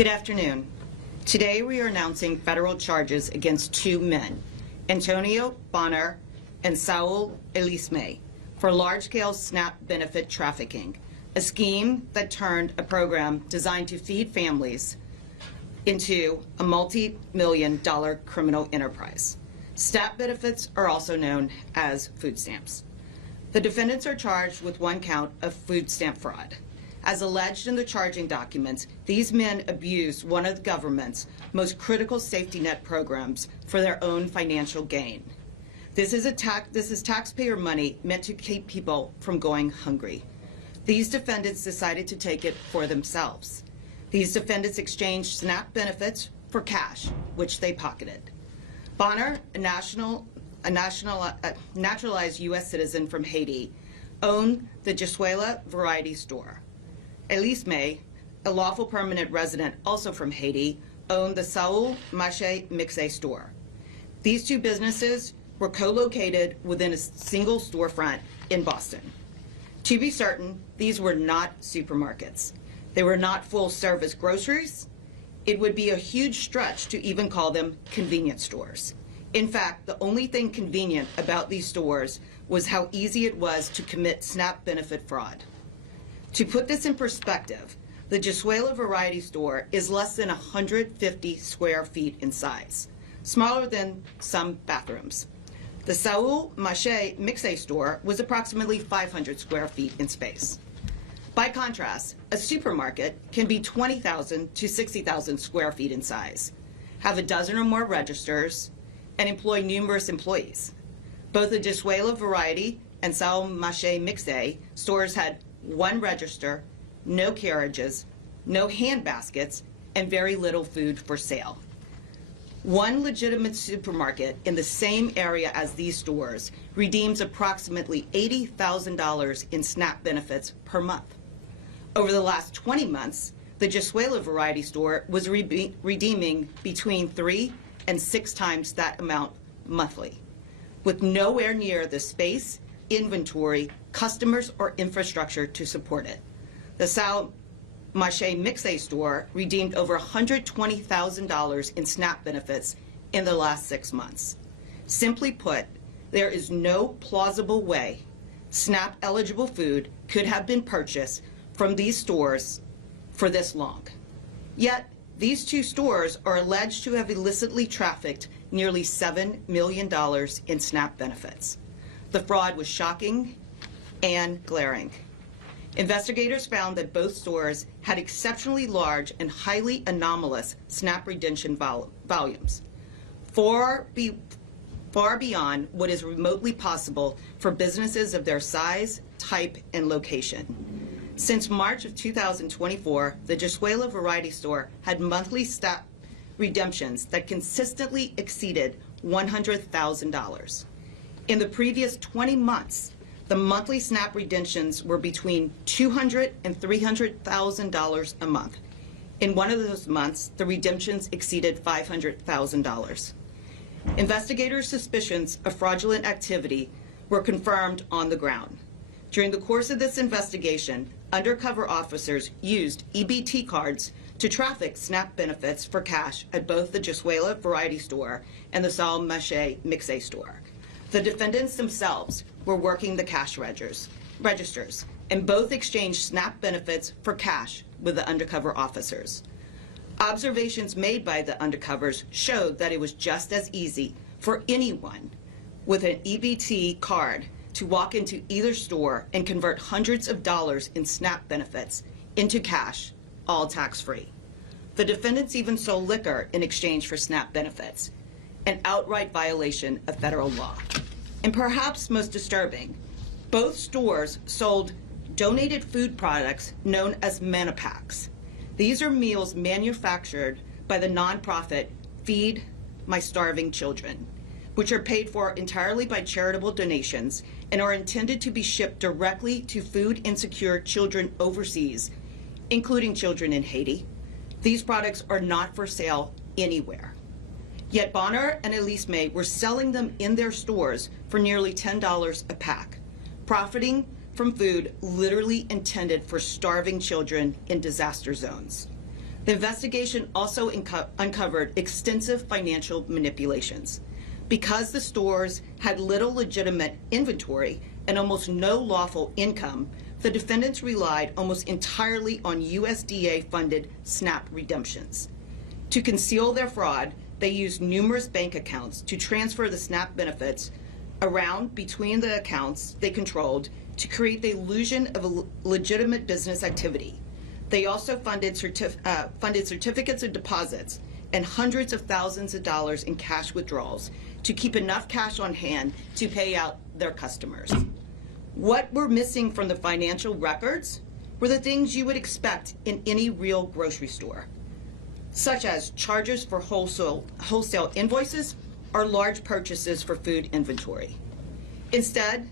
Good afternoon. Today we are announcing federal charges against two men, Antonio Bonner and Saul Elisme, for large-scale SNAP benefit trafficking, a scheme that turned a program designed to feed families into a multi-million-dollar criminal enterprise. SNAP benefits are also known as food stamps. The defendants are charged with one count of food stamp fraud. As alleged in the charging documents, these men abused one of the government's most critical safety net programs for their own financial gain. This is taxpayer money meant to keep people from going hungry. These defendants decided to take it for themselves. These defendants exchanged SNAP benefits for cash, which they pocketed. Bonner, a naturalized U.S. citizen from Haiti, owned the Jesuela Variety Store. Elisme, a lawful permanent resident also from Haiti, owned the Saul Mache Mixe store. These two businesses were co-located within a single storefront in Boston. To be certain, these were not supermarkets. They were not full-service groceries. It would be a huge stretch to even call them convenience stores. In fact, the only thing convenient about these stores was how easy it was to commit SNAP benefit fraud. To put this in perspective, the Jesuela Variety Store is less than 150 square feet in size, smaller than some bathrooms. The Saul Mache Mixe store was approximately 500 square feet in space. By contrast, a supermarket can be 20,000 to 60,000 square feet in size, have a dozen or more registers, and employ numerous employees. Both the Jesuela Variety and Saul Mache Mixe stores had one register, no carriages, no hand baskets, and very little food for sale. One legitimate supermarket in the same area as these stores redeems approximately $80,000 in SNAP benefits per month. Over the last 20 months, the Jesuela Variety Store was redeeming between 3 and 6 times that amount monthly, with nowhere near the space, inventory, customers, or infrastructure to support it. The Saul Mache Mixe store redeemed over $120,000 in SNAP benefits in the last 6 months. Simply put, there is no plausible way SNAP-eligible food could have been purchased from these stores for this long. Yet, these two stores are alleged to have illicitly trafficked nearly $7 million in SNAP benefits. The fraud was shocking and glaring. Investigators found that both stores had exceptionally large and highly anomalous SNAP redemption volumes, far beyond what is remotely possible for businesses of their size, type, and location. Since March of 2024, the Jesuela Variety Store had monthly SNAP redemptions that consistently exceeded $100,000. In the previous 20 months, the monthly SNAP redemptions were between $200,000 and $300,000 a month. In one of those months, the redemptions exceeded $500,000. Investigators' suspicions of fraudulent activity were confirmed on the ground. During the course of this investigation, undercover officers used EBT cards to traffic SNAP benefits for cash at both the Jesuela Variety Store and the Saul Mache Mixe store. The defendants themselves were working the cash registers, and both exchanged SNAP benefits for cash with the undercover officers. Observations made by the undercovers showed that it was just as easy for anyone with an EBT card to walk into either store and convert hundreds of dollars in SNAP benefits into cash, all tax-free. The defendants even sold liquor in exchange for SNAP benefits, an outright violation of federal law. And perhaps most disturbing, both stores sold donated food products known as Manipacks. These are meals manufactured by the nonprofit Feed My Starving Children, which are paid for entirely by charitable donations and are intended to be shipped directly to food-insecure children overseas, including children in Haiti. These products are not for sale anywhere. Yet Bonner and Elisme were selling them in their stores for nearly $10 a pack, profiting from food literally intended for starving children in disaster zones. The investigation also uncovered extensive financial manipulations. Because the stores had little legitimate inventory and almost no lawful income, the defendants relied almost entirely on USDA-funded SNAP redemptions. To conceal their fraud, they used numerous bank accounts to transfer the SNAP benefits around between the accounts they controlled to create the illusion of a legitimate business activity. They also funded certificates of deposits and hundreds of thousands of dollars in cash withdrawals to keep enough cash on hand to pay out their customers. What we're missing from the financial records were the things you would expect in any real grocery store, such as charges for wholesale invoices or large purchases for food inventory. Instead,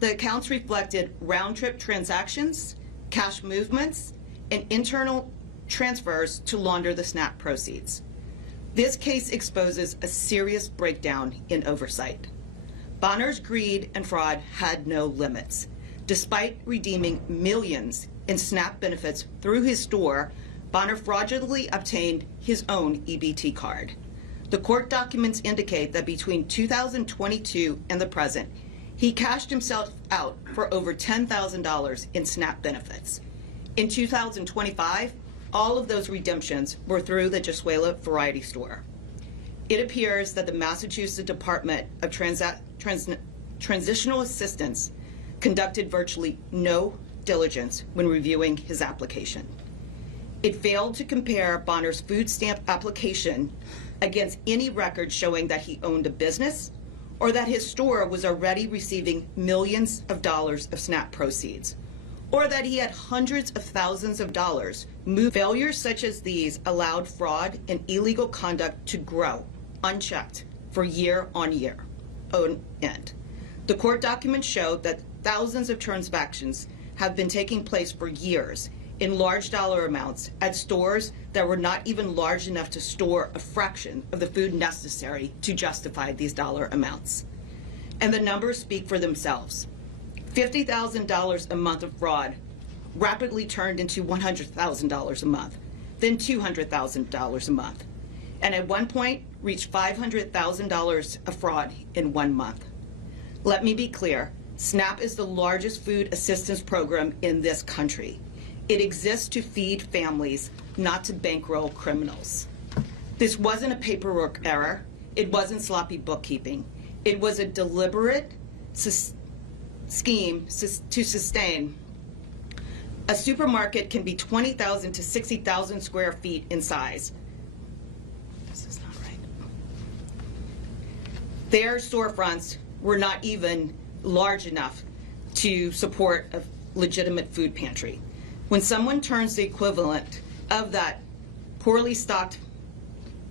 the accounts reflected round-trip transactions, cash movements, and internal transfers to launder the SNAP proceeds. This case exposes a serious breakdown in oversight. Bonner's greed and fraud had no limits. Despite redeeming millions in SNAP benefits through his store, Bonner fraudulently obtained his own EBT card. The court documents indicate that between 2022 and the present, he cashed himself out for over $10,000 in SNAP benefits. In 2025, all of those redemptions were through the Jesuela Variety Store. It appears that the Massachusetts Department of Transitional Assistance conducted virtually no diligence when reviewing his application. It failed to compare Bonner's food stamp application against any record showing that he owned a business or that his store was already receiving millions of dollars of SNAP proceeds, or that he had hundreds of thousands of dollars moved. Failures such as these allowed fraud and illegal conduct to grow unchecked for year on end. The court documents showed that thousands of transactions have been taking place for years in large dollar amounts at stores that were not even large enough to store a fraction of the food necessary to justify these dollar amounts. And the numbers speak for themselves. $50,000 a month of fraud rapidly turned into $100,000 a month, then $200,000 a month, and at one point reached $500,000 of fraud in 1 month. Let me be clear, SNAP is the largest food assistance program in this country. It exists to feed families, not to bankroll criminals. This wasn't a paperwork error. It wasn't sloppy bookkeeping. It was a deliberate scheme to sustain. A supermarket can be 20,000 to 60,000 square feet in size. This is not right. Their storefronts were not even large enough to support a legitimate food pantry. When someone turns the equivalent of that poorly stocked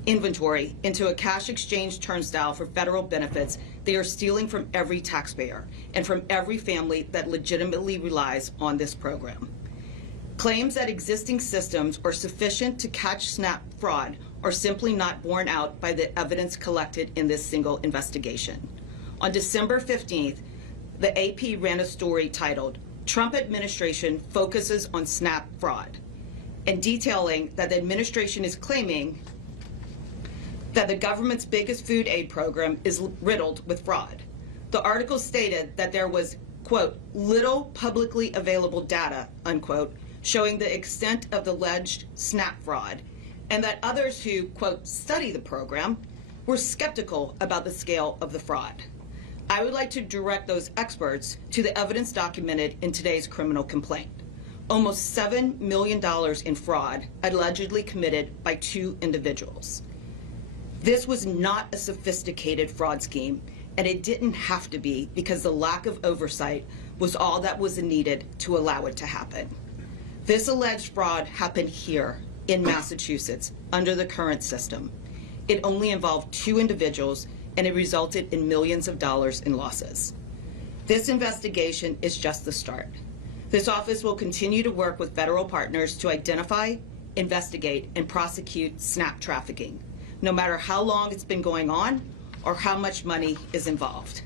inventory into a cash exchange turnstile for federal benefits, they are stealing from every taxpayer and from every family that legitimately relies on this program. Claims that existing systems are sufficient to catch SNAP fraud are simply not borne out by the evidence collected in this single investigation. On December 15th, the AP ran a story titled, "Trump Administration Focuses on SNAP Fraud," and detailing that the administration is claiming that the government's biggest food aid program is riddled with fraud. The article stated that there was, quote, little publicly available data, unquote, showing the extent of the alleged SNAP fraud, and that others who, quote, study the program were skeptical about the scale of the fraud. I would like to direct those experts to the evidence documented in today's criminal complaint. Almost $7 million in fraud allegedly committed by 2 individuals. This was not a sophisticated fraud scheme, and it didn't have to be because the lack of oversight was all that was needed to allow it to happen. This alleged fraud happened here in Massachusetts under the current system. It only involved 2 individuals, and it resulted in millions of dollars in losses. This investigation is just the start. This office will continue to work with federal partners to identify, investigate, and prosecute SNAP trafficking, no matter how long it's been going on or how much money is involved.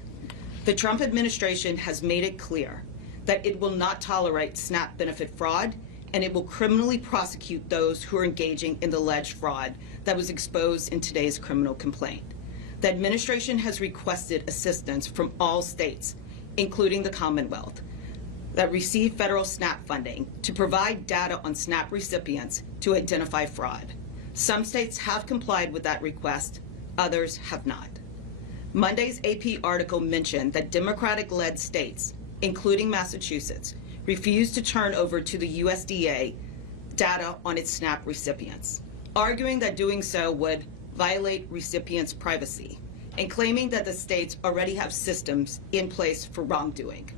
The Trump administration has made it clear that it will not tolerate SNAP benefit fraud and it will criminally prosecute those who are engaging in the alleged fraud that was exposed in today's criminal complaint. The administration has requested assistance from all states, including the Commonwealth, that receive federal SNAP funding to provide data on SNAP recipients to identify fraud. Some states have complied with that request, others have not. Monday's AP article mentioned that Democratic-led states, including Massachusetts, refused to turn over to the USDA data on its SNAP recipients, arguing that doing so would violate recipients' privacy, and claiming that the states already have systems in place for wrongdoing.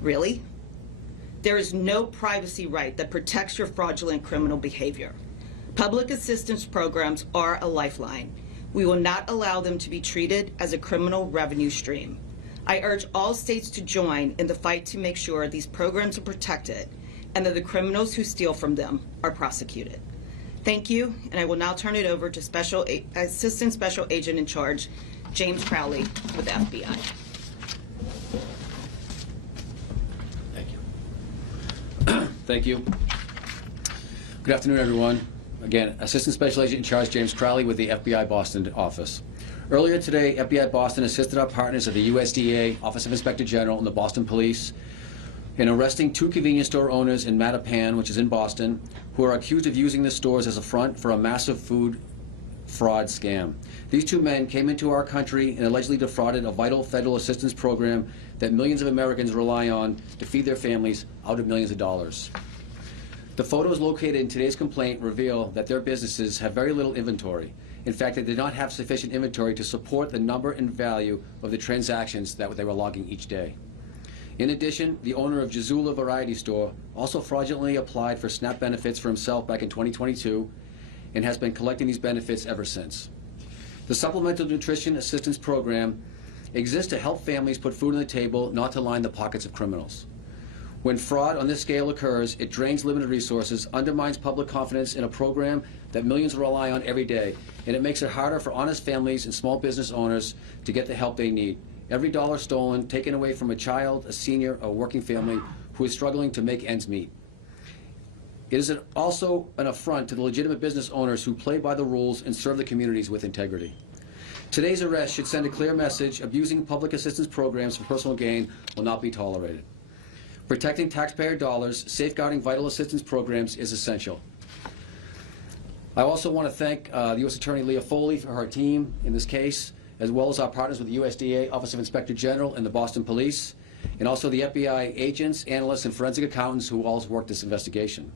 Really? There is no privacy right that protects your fraudulent criminal behavior. Public assistance programs are a lifeline. We will not allow them to be treated as a criminal revenue stream. I urge all states to join in the fight to make sure these programs are protected and that the criminals who steal from them are prosecuted. Thank you, and I will now turn it over to Assistant Special Agent in Charge, James Crowley with the FBI. Thank you. Thank you. Good afternoon, everyone. Again, Assistant Special Agent in Charge, James Crowley with the FBI Boston office. Earlier today, FBI Boston assisted our partners at the USDA, Office of Inspector General, and the Boston Police in arresting 2 convenience store owners in Mattapan, which is in Boston, who are accused of using the stores as a front for a massive food fraud scam. These 2 men came into our country and allegedly defrauded a vital federal assistance program that millions of Americans rely on to feed their families out of millions of dollars. The photos located in today's complaint reveal that their businesses have very little inventory. In fact, they did not have sufficient inventory to support the number and value of the transactions that they were logging each day. In addition, the owner of Jazula Variety Store also fraudulently applied for SNAP benefits for himself back in 2022 and has been collecting these benefits ever since. The Supplemental Nutrition Assistance Program exists to help families put food on the table, not to line the pockets of criminals. When fraud on this scale occurs, it drains limited resources, undermines public confidence in a program that millions rely on every day, and it makes it harder for honest families and small business owners to get the help they need. Every dollar stolen, taken away from a child, a senior, or a working family who is struggling to make ends meet. It is also an affront to the legitimate business owners who play by the rules and serve the communities with integrity. Today's arrest should send a clear message: abusing public assistance programs for personal gain will not be tolerated. Protecting taxpayer dollars, safeguarding vital assistance programs is essential. I also want to thank the U.S. Attorney Leah Foley for her team in this case, as well as our partners with the USDA, Office of Inspector General, and the Boston Police, and also the FBI agents, analysts, and forensic accountants who all worked this investigation.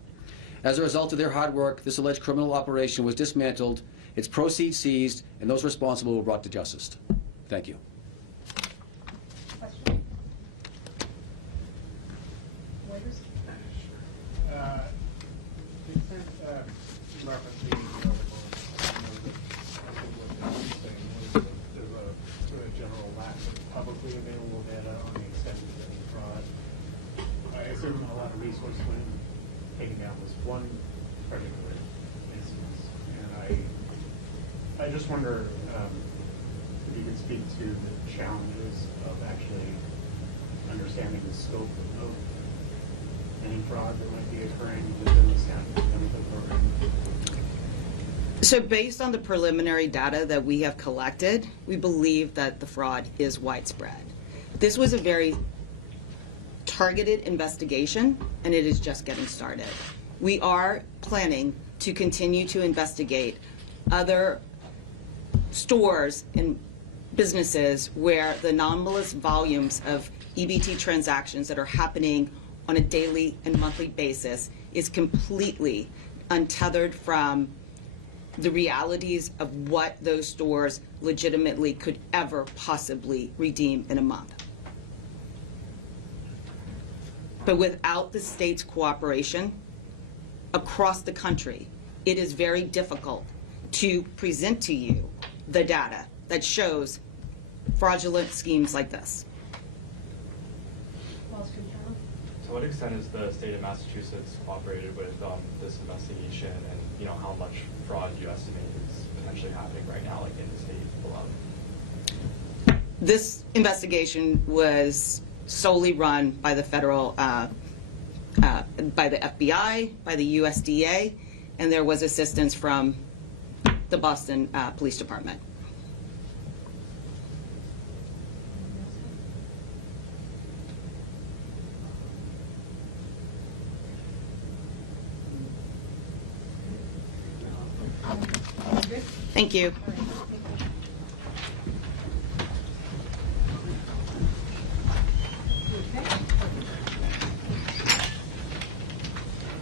As a result of their hard work, this alleged criminal operation was dismantled, its proceeds seized, and those responsible were brought to justice. Thank you. Question? There's a general lack of publicly available data on the extent of any fraud. I assume a lot of resources went taking down this one particular instance, and I just wonder if you could speak to the challenges of actually understanding the scope of any fraud that might be occurring within the SNAP benefit program. So based on the preliminary data that we have collected, we believe that the fraud is widespread. This was a very targeted investigation, and it is just getting started. We are planning to continue to investigate other stores and businesses where the anomalous volumes of EBT transactions that are happening on a daily and monthly basis is completely untethered from the realities of what those stores legitimately could ever possibly redeem in a month. But without the state's cooperation across the country, it is very difficult to present to you the data that shows fraudulent schemes like this. To what extent has the state of Massachusetts cooperated with this investigation, and how much fraud do you estimate is potentially happening right now, like in the state below? This investigation was solely run by the federal by the FBI, by the USDA, and there was assistance from the Boston Police Department. Thank you.